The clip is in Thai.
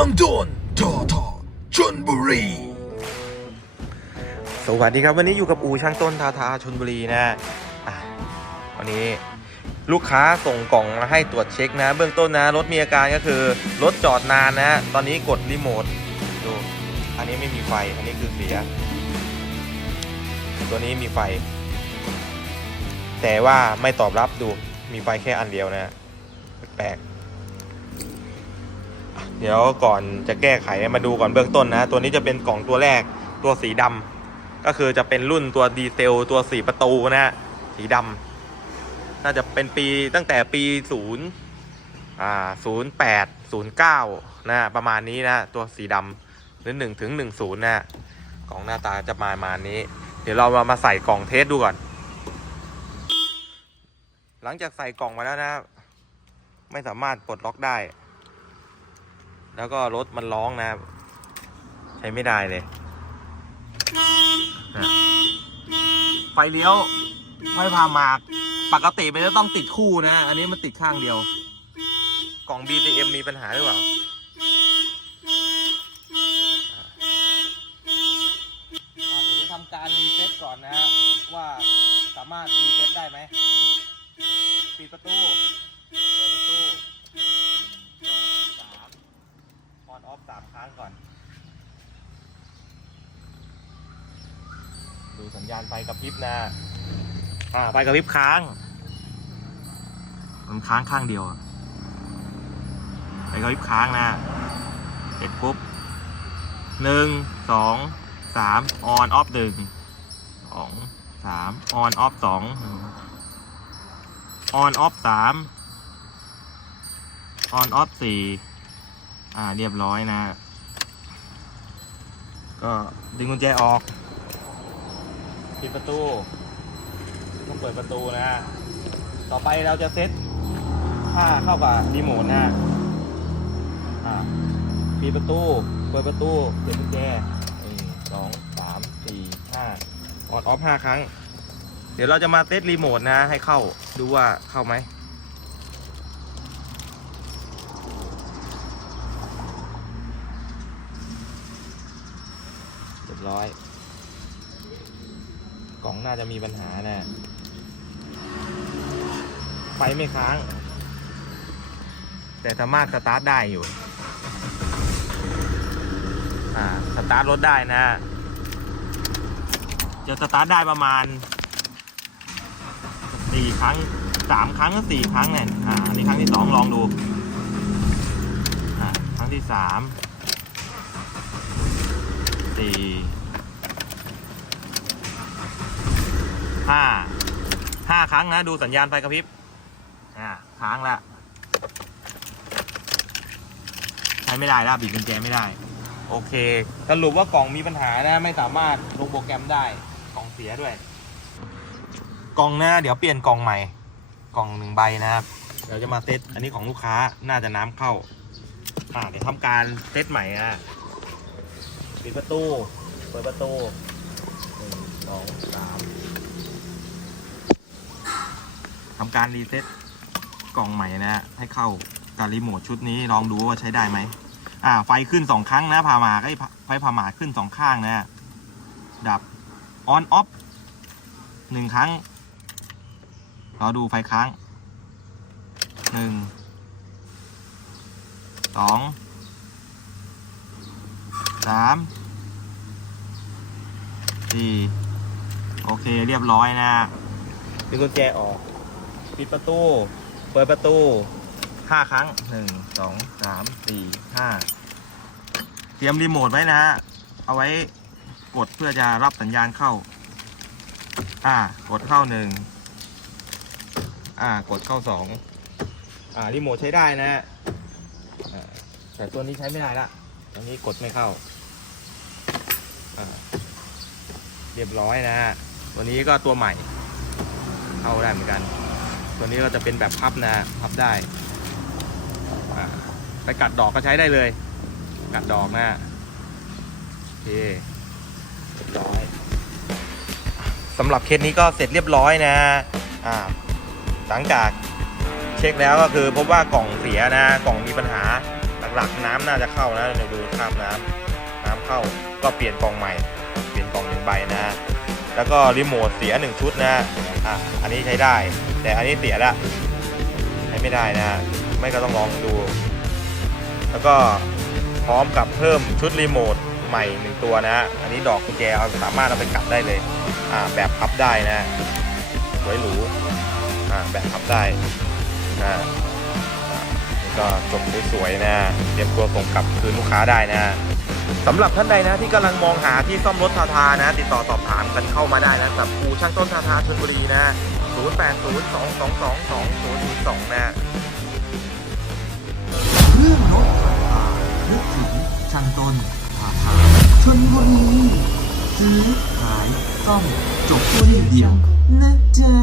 ช่างโดนทอทอชนบุรี สวัสดีครับวันนี้อยู่กับอูช่างต้นทาทาชนบุรีนะอะวันนี้ลูกค้าส่งกล่องมาให้ตรวจเช็คนะ เบื้องต้นนะรถมีอาการก็คือรถจอดนานนะ ตอนนี้กดรีโมทดูอันนี้ไม่มีไฟอันนี้คือเสีย ตัวนี้มีไฟ แต่ว่าไม่ตอบรับดูมีไฟแค่อันเดียวนะแปลก เดี๋ยวก่อนจะแก้ไขมาดูก่อนเบื้องต้นนะ ตัวนี้จะเป็นกล่องตัวแรกตัวสีดำก็คือจะเป็นรุ่นตัวดีเซลตัวสี่ประตูนะฮะสีดำน่าจะเป็นปีตั้งแต่ปีศูนย์อ่าศูนย์แปดศูนย์เก้านะประมาณนี้นะตัวสีดำหรือหนึ่งถึงหนึ่งศูนย์นะกล่องหน้าตาจะมาประมาณนี้ เดี๋ยวเรามามาใส่กล่องเทสดูก่อน หลังจากใส่กล่องมาแล้วนะ ไม่สามารถปลดล็อกได้ แล้วก็รถมันร้องนะ ใช้ไม่ได้เลย ไฟเลี้ยวไม่พามากปกติมันจะต้องติดคู่นะ อันนี้มันติดข้างเดียว กล่อง BCM มีปัญหาหรือเปล่าเดี๋ยวจะทำการรีเซ็ตก่อนนะฮะว่าสามารถรีเซ็ตได้ไหมปิดประตูสองสามออนออฟสามครั้งก่อน ดูสัญญาณไฟกระพริบนะ อ่าไฟกระพริบค้าง มันค้างข้างเดียวไฟกระพริบค้างนะเสร็จปุ๊บหนึ่งสองสามออนออฟหนึ่งสองสามออนออฟสองออนออฟสามออนออฟสี่ อ่าเรียบร้อยนะ ก็ดึงกุญแจออกปิดประตูต้องเปิดประตูนะ ต่อไปเราจะเซตค่าเข้ากับรีโมทนะอ่าปิดประตู เปิดประตูเปิดกุญแจหนึ่งสองสามสี่ห้าออนออฟห้าครั้ง เดี๋ยวเราจะมาเซตรีโมทนะ ให้เข้าดูว่าเข้าไหม เรีย บร้อย กล่องน่าจะมีปัญหานะไฟไม่ค้าง แต่สามารถสตาร์ทได้อยู่ อ่า สตาร์ทรถได้นะ จะสตาร์ทได้ประมาณสี่ครั้งสามครั้งสี่ครั้งเนี่ย อ่าอันนี่ครั้งที่สองลองดู อ่า ครั้งที่สาม สี่ห้าห้าครั้งนะดูสัญญาณไฟกระพริบอ่าค้างละใช้ไม่ได้แล้วบิดกุญแจไม่ได้ โอเคสรุปว่ากล่องมีปัญหานะ ไม่สามารถลงโปรแกรมได้กล่องเสียด้วย กล่องนะเดี๋ยวเปลี่ยนกล่องใหม่ กล่องหนึ่งใบนะครับเดี๋ยวจะมาเซตอันนี้ของลูกค้าน่าจะน้ำเข้าอ่าเดี๋ยวทำการเซตใหม่นะ ปิดประตู เปิดประตูหนึ่งสองสามทำการรีเซ็ตกล่องใหม่นะฮะให้เข้ากับรีโมทชุดนี้ลองดูว่าใช้ได้ไหมอ่า ไฟขึ้นสองครั้งนะพามาไอ้ไฟพามาขึ้นสองข้างนะฮะดับออนออฟหนึ่งครั้งเราดูไฟค้างหนึ่งสอง สามสี่โอเคเรียบร้อยนะดึงกุญแจออก ปิดประตู เปิดประตูห้าครั้งหนึ่งสองสามสี่ห้าเตรียมรีโมทไว้นะฮะเอาไว้กดเพื่อจะรับสัญญาณเข้า อ่ากดเข้าหนึ่งอ่ากดเข้าสองอ่ารีโมทใช้ได้นะฮะแต่ตัวนี้ใช้ไม่ได้ละตัวนี้กดไม่เข้า อ่า เรียบร้อยนะฮะตัวนี้ก็ตัวใหม่เข้าได้เหมือนกัน ตัวนี้ก็จะเป็นแบบพับนะพับได้ไปกัดดอกก็ใช้ได้เลย กัดดอกนะโอเคเรียบร้อยสำหรับเคสนี้ก็เสร็จเรียบร้อยนะอ่าหลังจากเช็คแล้วก็คือพบว่ากล่องเสียนะ กล่องมีปัญหาหลักๆ น้ำน่าจะเข้านะเดี๋ยวดูคราบน้ำน้ำเข้าก็เปลี่ยนกล่องใหม่ เปลี่ยนกล่องหนึ่งใบนะ แล้วก็รีโมทเสียหนึ่งชุดนะอะอันนี้ใช้ได้ แต่อันนี้เสียละใช้ไม่ได้นะ ไม่ก็ต้องลองดู แล้วก็พร้อมกับเพิ่มชุดรีโมทใหม่หนึ่งตัวนะ อันนี้ดอกกุญแจเอาสามารถเอาไปกลับได้เลยอ่าแบบพับได้นะสวยหรูอ่าแบบพับได้นะอ่าก็จบสวยๆนะ เตรียมตัวส่งกลับคืนลูกค้าได้นะ สำหรับท่านใดนะที่กำลังมองหาที่ซ่อมรถทาทานะ ติดต่อสอบถามกันเข้ามาได้นะกับอูช่างต้นทาทาชลบุรีนะ 0802222002 นะเรื่องรถผ่านผ่านึกถึงช่างต้นผ่าผ่าชนบุรีซื้อขายซ่อมจบที่เดียวนะจ๊ะ